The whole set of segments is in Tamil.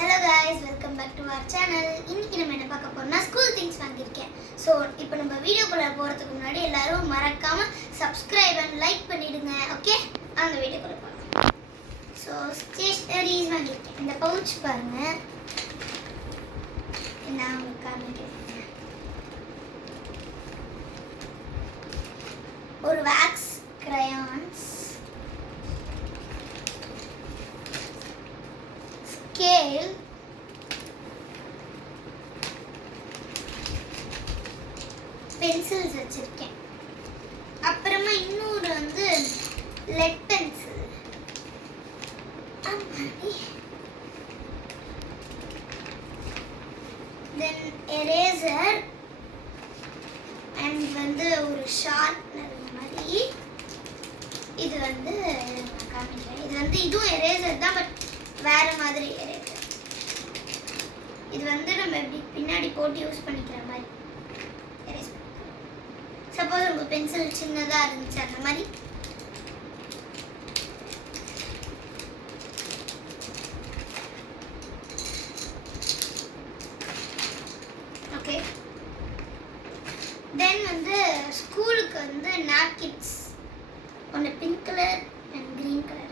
Hello guys, welcome back to our channel. இன்னைக்கு நம்ம என்ன பார்க்க போறோம்னா ஸ்கூல் திங்ஸ் வாங்கியிருக்கேன். ஸோ இப்போ நம்ம வீடியோக்குள்ள போகிறதுக்கு முன்னாடி எல்லாரும் மறக்காம சப்ஸ்கிரைப் அண்ட் லைக் பண்ணிடுங்க. ஓகே, அந்த வீடியோக்குள்ள போகலாம். ஸோ ஸ்டேஷ்னரிஸ் வாங்கியிருக்கேன். இந்த பவுச் பாருங்க, நான் உங்களுக்கு காமிக்கிறேன். ஒரு வேக்ஸ் crayons, scale, பென்சில்ஸ் வச்சிருக்கேன். அப்புறமா இன்னொரு வந்து let pencil, then eraser and வந்து ஒரு ஷார்ப்னர் மாதிரி. இது வந்து நான் காமிக்கிறேன். இது வந்து இதுவும் எரேசர் தான், பட் வேற மாதிரி எரேசர். இது வந்து நம்ம எப்படி பின்னாடி போட்டு யூஸ் பண்ணிக்கிற மாதிரி எரேஸ் பண்ணிக்கலாம். சப்போஸ் உங்க பென்சில் சின்னதாக இருந்துச்சு அந்த மாதிரி ஓகே. தென் வந்து ஸ்கூலுக்கு வந்து நாப்கின்ஸ் ஒன்று pink colour and green colour.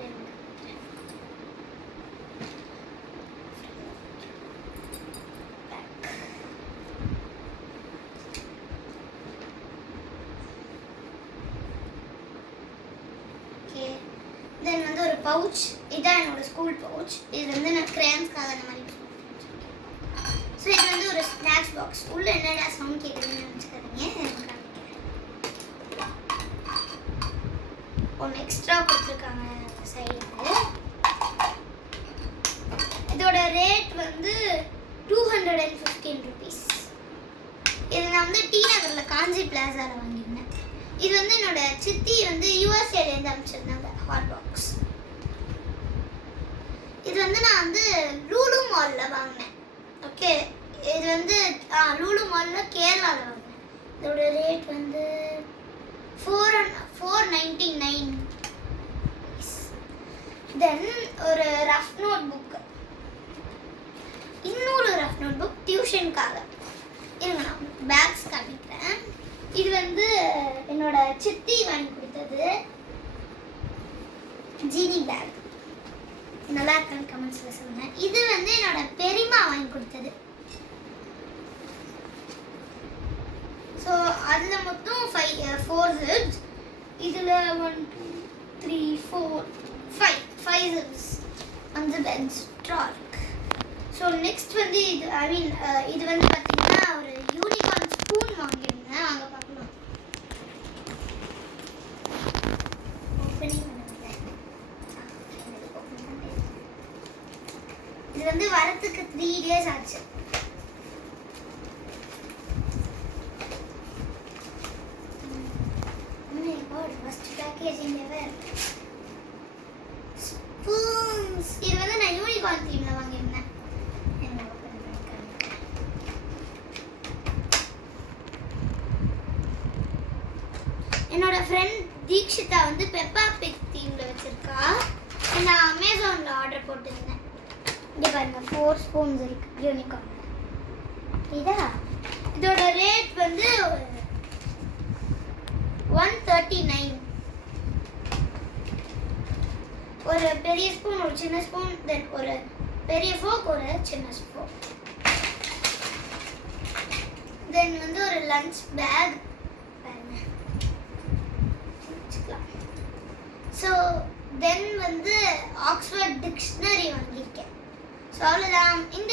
Then வந்து ஒரு பவுச், இதான் என்னோட ஸ்கூல் பவுச். இது வந்து நான் கிரேயான்ஸ்க்காக அந்த மாதிரி. ஸோ இது வந்து ஒரு ஸ்நாக்ஸ் பாக்ஸ். உள்ள என்னடா சவுண்ட் கேட்குதுன்னு நினச்சிக்காதீங்க. ஒன்று எக்ஸ்ட்ரா கொடுத்துருக்காங்க சைடுக்கு. இதோட ரேட் வந்து 215 rupees. இது நான் வந்து டி நகரில் காஞ்சி பிளாசாவில் வாங்கியிருந்தேன். இது வந்து என்னோட சித்தி வந்து யூஎஸ்ஏலேருந்து அனுப்பிச்சிருந்தாங்க ஹாட் பாக்ஸ். இது வந்து நான் வந்து லூலு மாலில் வாங்கினேன். ஓகே, இது வந்து லூலு மாலில் கேரளாவில் வாங்கினேன். இதோட ரேட் வந்து 499. தென் ஒரு ரஃப் நோட் புக், இன்னொரு ரஃப் நோட் புக் டியூஷனுக்காக. இருங்க நான் பேக்ஸ் காமிக்கிறேன். இது வந்து என்னோட சித்தி வாங்கி கொடுத்தது ஜீனி பேக். நல்லா இருக்கான்னு கமெண்ட்ஸ்ல சொல்லுங்க. இது வந்து என்னோட பெரியம்மா வாங்கி கொடுத்தது. ஸோ அதில் மொத்தம் 4 ஜிப்ஸ். இதில் 1 2 3 4 5 ஜிப்ஸ் வந்து பென்ச் ட்ராக். ஸோ நெக்ஸ்ட் வந்து இது வந்து பார்த்தீங்கன்னா ஒரு யூனிகார்ன் ஸ்பூன் வாங்கியிருந்தேன். வாங்க பார்க்கலாம். இது வந்து வரத்துக்கு 3 days ஆச்சு. ஃபர்ஸ்ட் பேக்கேஜிங் எவர் ஸ்பூன்ஸ். இது வந்து நான் யூனிகார்ன் தீம்ல வாங்கியிருந்தேன். என்னோட ஃப்ரெண்ட் தீக்ஷிதா வந்து பெப்பா பிக் தீம்ல வச்சிருக்கா. நான் அமேசான்ல ஆர்டர் போட்டிருந்தேன். இங்கே பாருங்க 4 ஸ்பூன்ஸ் இருக்கு யூனிகார்ன். இதோட ரேட் வந்து 139. ஒரு பெரிய ஸ்பூன், ஒரு சின்ன ஸ்பூன், தென் ஒரு பெரிய ஃபோக், ஒரு சின்ன ஸ்பூன். தென் வந்து ஒரு லஞ்ச் பேக். ஸோ தென் வந்து ஆக்ஸ்ஃபோர்ட் டிக்ஷனரி வாங்கியிருக்கேன். ஸோ அவ்வளோதான். இந்த